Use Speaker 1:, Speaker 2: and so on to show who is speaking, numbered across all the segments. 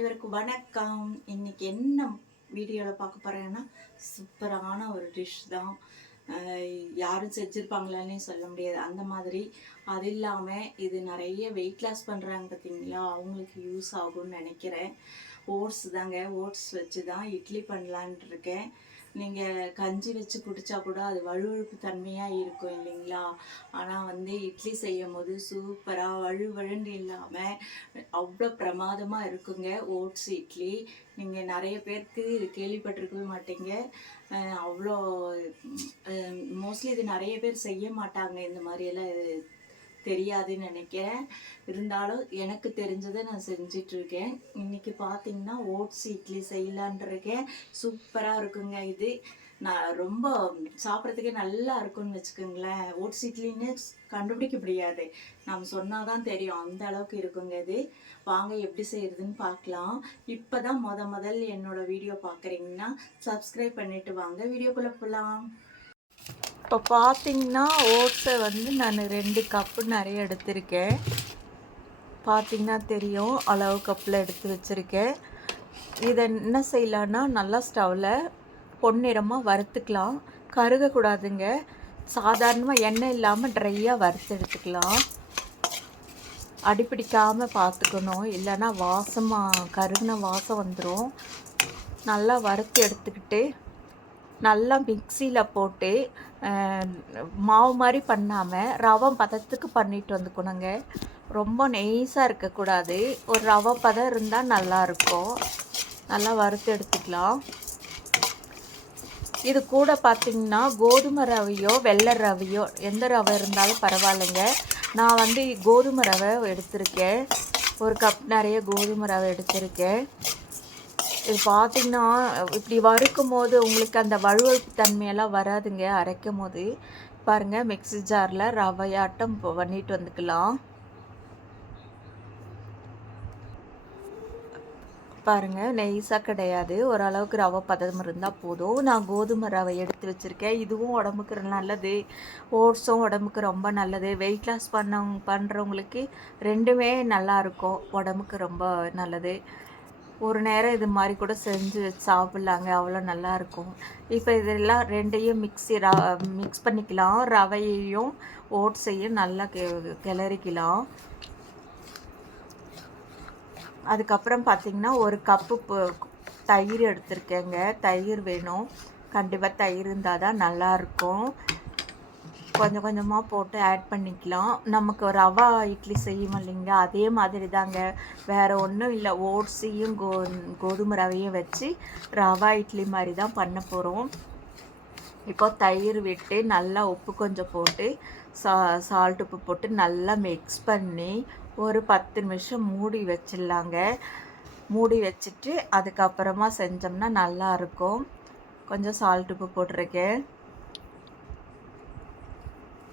Speaker 1: அனைவருக்கும் வணக்கம். இன்னைக்கு என்ன வீடியோவில் பார்க்க போகிறேன்னா சூப்பரான ஒரு டிஷ் தான். யாரும் செஞ்சுருப்பாங்களான்னு சொல்ல முடியாது. அந்த மாதிரி. அது இல்லாமல் இது நிறைய வெயிட் லாஸ் பண்ணுறாங்க பார்த்தீங்களா அவங்களுக்கு யூஸ் ஆகும்னு நினைக்கிறேன். ஓட்ஸ் தாங்க. ஓட்ஸ் வச்சு தான் இட்லி பண்ணலான் இருக்கேன். நீங்கள் கஞ்சி வச்சு குடித்தா கூட அது வழுவழுப்பு தன்மையாக இருக்கும் இல்லைங்களா? ஆனால் வந்து இட்லி செய்யும் போது சூப்பராக வழுவழுன்னு இல்லாமல் அவ்வளோ பிரமாதமாக இருக்குங்க. ஓட்ஸ் இட்லி. நீங்கள் நிறைய பேருக்கு இது கேள்விப்பட்டிருக்கவே மாட்டீங்க. அவ்வளோ மோஸ்ட்லி இது நிறைய பேர் செய்ய மாட்டாங்க. இந்த மாதிரியெல்லாம் தெரியாதுன்னு நினைக்கிறேன். இருந்தாலும் எனக்கு தெரிஞ்சதை நான் செஞ்சிட்ருக்கேன். இன்னைக்கு பார்த்தீங்கன்னா ஓட்ஸ் இட்லி செய்யலான் இருக்கேன் சூப்பராக இருக்குங்க இது. நான் ரொம்ப சாப்பிட்றதுக்கே நல்லா இருக்கும்னு வச்சுக்கோங்களேன். ஓட்ஸ் இட்லின்னு கண்டுபிடிக்க முடியாது. நம்ம சொன்னால் தான் தெரியும். அந்த அளவுக்கு இருக்குங்க இது. வாங்க எப்படி செய்யறதுன்னு பார்க்கலாம் இப்போ தான் முத முதல் என்னோட வீடியோ பார்க்குறீங்கன்னா சப்ஸ்கிரைப் பண்ணிட்டு வாங்க. வீடியோக்குள்ளே போகலாம் இப்போ பார்த்தீங்கன்னா ஓட்ஸை வந்து நான் ரெண்டு கப்பு நிறைய எடுத்திருக்கேன். பார்த்தீங்கன்னா தெரியும் அளவு கப்பில் எடுத்து வச்சுருக்கேன். இதை என்ன செய்யலான்னா நல்லா ஸ்டவ்வில் பொன்னிறமாக வறுத்துக்கலாம். கருகக்கூடாதுங்க. சாதாரணமாக எண்ணெய் இல்லாமல் ட்ரையாக வறுத்து எடுத்துக்கலாம். அடிப்பிடிக்காமல் பார்த்துக்கணும் இல்லைன்னா வாசமாக கருகின வாசம் வந்துடும் நல்லா வறுத்து எடுத்துக்கிட்டு நல்லா மிக்சியில் போட்டு மாவு மாதிரி பண்ணாமல் ரவை பதத்துக்கு பண்ணிட்டு வந்துக்கணுங்க. ரொம்ப நெய்ஸாக இருக்கக்கூடாது. ஒரு ரவை பதம் இருந்தால் நல்லாயிருக்கும் நல்லா வறுத்து எடுத்துக்கலாம். இது கூட பார்த்திங்கன்னா கோதுமை ரவையோ வெள்ளை ரவையோ எந்த ரவை இருந்தாலும் பரவாயில்லைங்க. நான் வந்து கோதுமை ரவை எடுத்திருக்கேன். ஒரு கப் நிறைய கோதுமை ரவை எடுத்திருக்கேன். இது பார்த்தீங்கன்னா இப்படி வறுக்கும் போது உங்களுக்கு அந்த வழுவழுப்பு தன்மையெல்லாம் வராதுங்க. அரைக்கும் போது பாருங்கள் மிக்ஸி ஜாரில் ரவையாட்டம் பண்ணிட்டு வந்துக்கலாம். பாருங்க நெய்ஸாக கிடையாது. ஓரளவுக்கு ரவை பதம் இருந்தால் போதும். நான் கோதுமை ரவை எடுத்து வச்சுருக்கேன். இதுவும் உடம்புக்கு நல்லது. ஓட்ஸும் உடம்புக்கு ரொம்ப நல்லது. வெயிட் லாஸ் பண்ண பண்ணுறவங்களுக்கு ரெண்டுமே நல்லா இருக்கும். உடம்புக்கு ரொம்ப நல்லது. ஒரு நேரம் இது மாதிரி கூட செஞ்சு சாப்பிட்லாங்க. அவ்வளோ நல்லாயிருக்கும் இப்போ இதெல்லாம் ரெண்டையும் மிக்ஸி ர மிக்ஸ் பண்ணிக்கலாம். ரவையையும் ஓட்ஸையும் நல்லா கெ கிளறிக்கலாம். அதுக்கப்புறம் பார்த்தீங்கன்னா ஒரு கப்பு தயிர் எடுத்திருக்கேங்க. தயிர் வேணும். கண்டிப்பாக தயிர் இருந்தால் தான் நல்லாயிருக்கும் கொஞ்சம் கொஞ்சமாக போட்டு ஆட் பண்ணிக்கலாம். நமக்கு ரவா இட்லி செய்யும் இல்லைங்க அதே மாதிரி தாங்க வேறு ஒன்றும் இல்லை. ஓட்ஸையும் கோ கோதுமை ரவையும் வச்சு ரவா இட்லி மாதிரி தான் பண்ண போகிறோம் இப்போ தயிர் விட்டு நல்லா உப்பு கொஞ்சம் போட்டு சா சால்ட் உப்பு போட்டு நல்லா மிக்ஸ் பண்ணி ஒரு பத்து நிமிஷம் மூடி வச்சிடலாங்க. மூடி வச்சுட்டு அதுக்கப்புறமா செஞ்சோம்னா நல்லா இருக்கும். கொஞ்சம் சால்ட் உப்பு போட்டிருக்கேன்.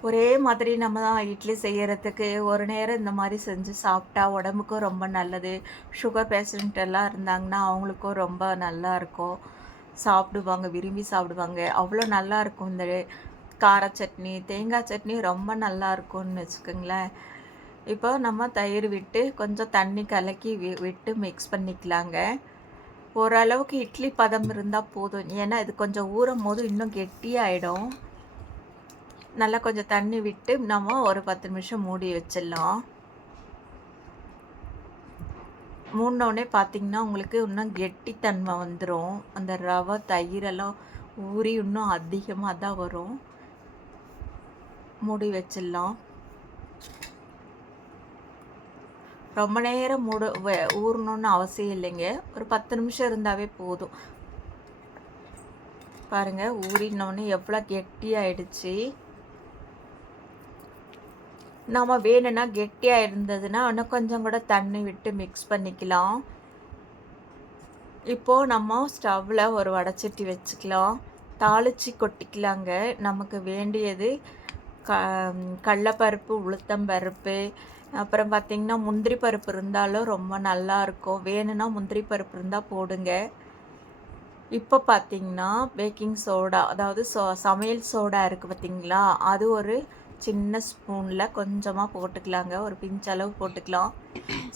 Speaker 1: ஒரே மாதிரி நம்ம தான் இட்லி செய்கிறதுக்கு ஒரு நேரம் இந்த மாதிரி செஞ்சு சாப்பிட்டா உடம்புக்கும் ரொம்ப நல்லது. சுகர் பேஷண்ட் எல்லாம் இருந்தாங்கன்னா அவங்களுக்கும் ரொம்ப நல்லா இருக்கும். சாப்பிடுவாங்க விரும்பி சாப்பிடுவாங்க. அவ்வளோ நல்லா இருக்கும் இந்த கார சட்னி தேங்காய் சட்னி ரொம்ப நல்லா இருக்கும்னு வச்சுக்கோங்களேன். இப்போ நம்ம தயிர் விட்டு கொஞ்சம் தண்ணி கலக்கி வி- விட்டு மிக்ஸ் பண்ணிக்கலாங்க. ஓரளவுக்கு இட்லி பதம் இருந்தால் போதும். ஏன்னா இது கொஞ்சம் ஊறும் போது இன்னும் கெட்டியாயிடும். நல்லா கொஞ்சம் தண்ணி விட்டு நம்ம ஒரு பத்து நிமிஷம் மூடி வச்சிடலாம். மூடினோடனே பார்த்தீங்கன்னா உங்களுக்கு இன்னும் கெட்டித்தன்மை வந்துடும் அந்த ரவை தயிரெல்லாம் ஊறி இன்னும் அதிகமாக தான் வரும். மூடி வச்சிடலாம். ரொம்ப நேரம் மூட ஊறணும்னு அவசியம் இல்லைங்க. ஒரு பத்து நிமிஷம் இருந்தாவே போதும். பாருங்கள் ஊறினோடனே எவ்வளோ கெட்டியாயிடுச்சு. நம்ம வேணும்னா கெட்டியாக இருந்ததுன்னா இன்னும் கொஞ்சம் கூட தண்ணி விட்டு மிக்ஸ் பண்ணிக்கலாம். இப்போது நம்ம ஸ்டவ்வில் ஒரு வடச்சட்டி வச்சுக்கலாம். தாளித்து கொட்டிக்கலாங்க. நமக்கு வேண்டியது க கடலப்பருப்பு உளுத்தம்பருப்பு அப்புறம் பார்த்திங்கன்னா முந்திரி பருப்பு இருந்தாலும் ரொம்ப நல்லா இருக்கும். வேணும்னா முந்திரி பருப்பு இருந்தால் போடுங்க. இப்போ பார்த்தீங்கன்னா பேக்கிங் சோடா அதாவது சோ சமையல் சோடா இருக்குது பார்த்திங்களா அது ஒரு சின்ன ஸ்பூனில் கொஞ்சமாக போட்டுக்கலாங்க. ஒரு பிஞ்ச் அளவு போட்டுக்கலாம்.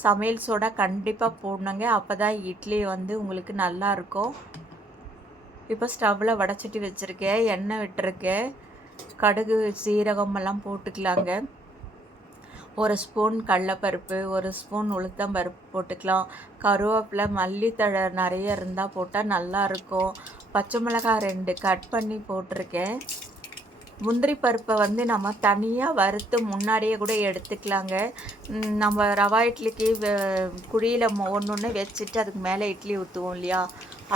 Speaker 1: சமையல் சோடா கண்டிப்பாக போடணுங்க. அப்போ தான் இட்லி வந்து உங்களுக்கு நல்லாயிருக்கும் இப்போ ஸ்டவ்வில் வடச்சட்டி வச்சுருக்கேன். எண்ணெய் விட்டுருக்கேன். கடுகு சீரகம் எல்லாம் போட்டுக்கலாங்க. ஒரு ஸ்பூன் கடலப்பருப்பு ஒரு ஸ்பூன் உளுத்தம் பருப்பு போட்டுக்கலாம். கருவேப்பிலை மல்லித்தழை நிறைய இருந்தால் போட்டால் நல்லாயிருக்கும் பச்சை மிளகாய் ரெண்டு கட் பண்ணி போட்டிருக்கேன். முந்திரி பருப்பை வந்து நம்ம தனியாக வறுத்து முன்னாடியே கூட எடுத்துக்கலாங்க. நம்ம ரவா இட்லிக்கு குழியில் ஒன்று ஒன்று வச்சுட்டு அதுக்கு மேலே இட்லி ஊற்றுவோம் இல்லையா?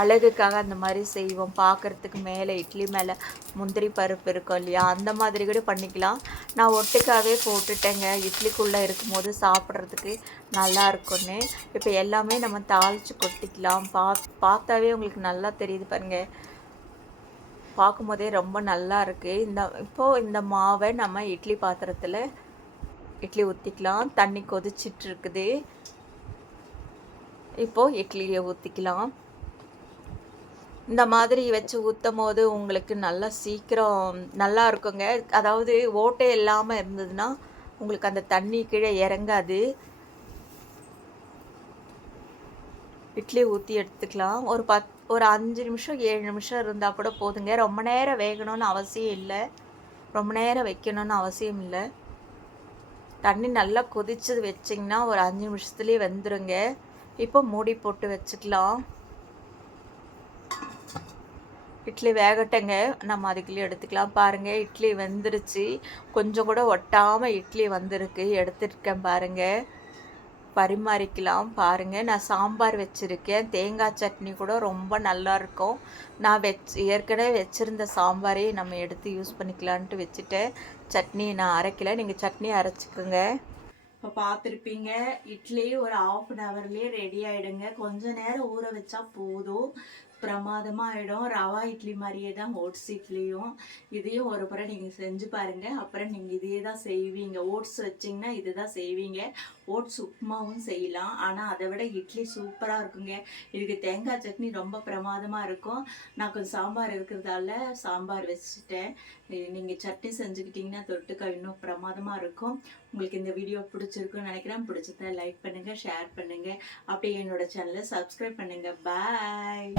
Speaker 1: அழகுக்காக அந்த மாதிரி செய்வோம். பார்க்குறதுக்கு மேலே இட்லி மேலே முந்திரி பருப்பு இருக்கும் இல்லையா? அந்த மாதிரி கூட பண்ணிக்கலாம். நான் ஒட்டுக்காவே போட்டுட்டேங்க. இட்லிக்குள்ளே இருக்கும்போது சாப்பிட்றதுக்கு நல்லா இருக்கும்னு. இப்போ எல்லாமே நம்ம தாளித்து கொட்டிக்கலாம். பா பார்த்தாவே உங்களுக்கு நல்லா தெரியுது பாருங்கள் பார்க்கும்போதே ரொம்ப நல்லா இருக்குது இந்த இப்போது இந்த மாவை நம்ம இட்லி பாத்திரத்தில் இட்லி ஊற்றிக்கலாம் தண்ணி கொதிச்சிட்டு இருக்குது இப்போது இட்லியை ஊற்றிக்கலாம் இந்த மாதிரி வச்சு ஊற்றும் போது உங்களுக்கு நல்லா சீக்கிரம் நல்லா இருக்குங்க. அதாவது ஓட்டை இல்லாமல் இருந்ததுன்னா உங்களுக்கு அந்த தண்ணி கீழே இறங்காது. இட்லி ஊற்றி எடுத்துக்கலாம். ஒரு பத் ஒரு அஞ்சு நிமிஷம் ஏழு நிமிஷம் இருந்தால் கூட போதுங்க. ரொம்ப நேரம் வேகணும்னு அவசியம் இல்லை. ரொம்ப நேரம் வைக்கணும்னு அவசியம் இல்லை. தண்ணி நல்லா கொதிச்சு வச்சிங்கன்னா ஒரு அஞ்சு நிமிஷத்துலேயே வெந்துடுங்க இப்போ மூடி போட்டு வச்சுக்கலாம். இட்லி வேகட்டங்க. நம்ம அதுக்குள்ளே எடுத்துக்கலாம். பாருங்கள் இட்லி வெந்துருச்சு. கொஞ்சம் கூட ஒட்டாமல் இட்லி வந்திருக்கு. எடுத்துருக்கேன் பாருங்கள் பரிமாறிக்கலாம் பாருங்கள் நான் சாம்பார் வச்சுருக்கேன். தேங்காய் சட்னி கூட ரொம்ப நல்லா இருக்கும். நான் வச் ஏற்கனவே வச்சுருந்த சாம்பாரே நம்ம எடுத்து யூஸ் பண்ணிக்கலான்ட்டு வச்சுட்டேன். சட்னி நான் அரைக்கல. நீங்கள் சட்னி அரைச்சிக்கோங்க. இப்போ பார்த்துருப்பீங்க. இட்லி ஒரு ஆஃப் அன் ஹவர்லேயே ரெடி ஆகிடுங்க கொஞ்ச நேரம் ஊற வச்சா போதும். பிரமாதமாக ஆகிடும் ரவா இட்லி மாதிரியே தான் ஓட்ஸ் இட்லியும் இதையும் ஒரு முறை நீங்கள் செஞ்சு பாருங்கள் அப்புறம் நீங்கள் இதையே தான் செய்வீங்க. ஓட்ஸ் வச்சிங்கன்னா இது தான் செய்வீங்க. ஓட்ஸ் உப்புமாவும் செய்யலாம். ஆனால் அதை விட இட்லி சூப்பராக இருக்குங்க. இதுக்கு தேங்காய் சட்னி ரொம்ப பிரமாதமாக இருக்கும். நான் கொஞ்சம் சாம்பார் இருக்கிறதால சாம்பார் வச்சுட்டேன். நீங்கள் சட்னி செஞ்சுக்கிட்டிங்கன்னா தொட்டுக்க இன்னும் பிரமாதமாக இருக்கும். உங்களுக்கு இந்த வீடியோ பிடிச்சிருக்குன்னு நினைக்கிறேன். பிடிச்சதை லைக் பண்ணுங்கள் ஷேர் பண்ணுங்கள் அப்படியே என்னோட சேனலை சப்ஸ்கிரைப் பண்ணுங்கள் பாய்.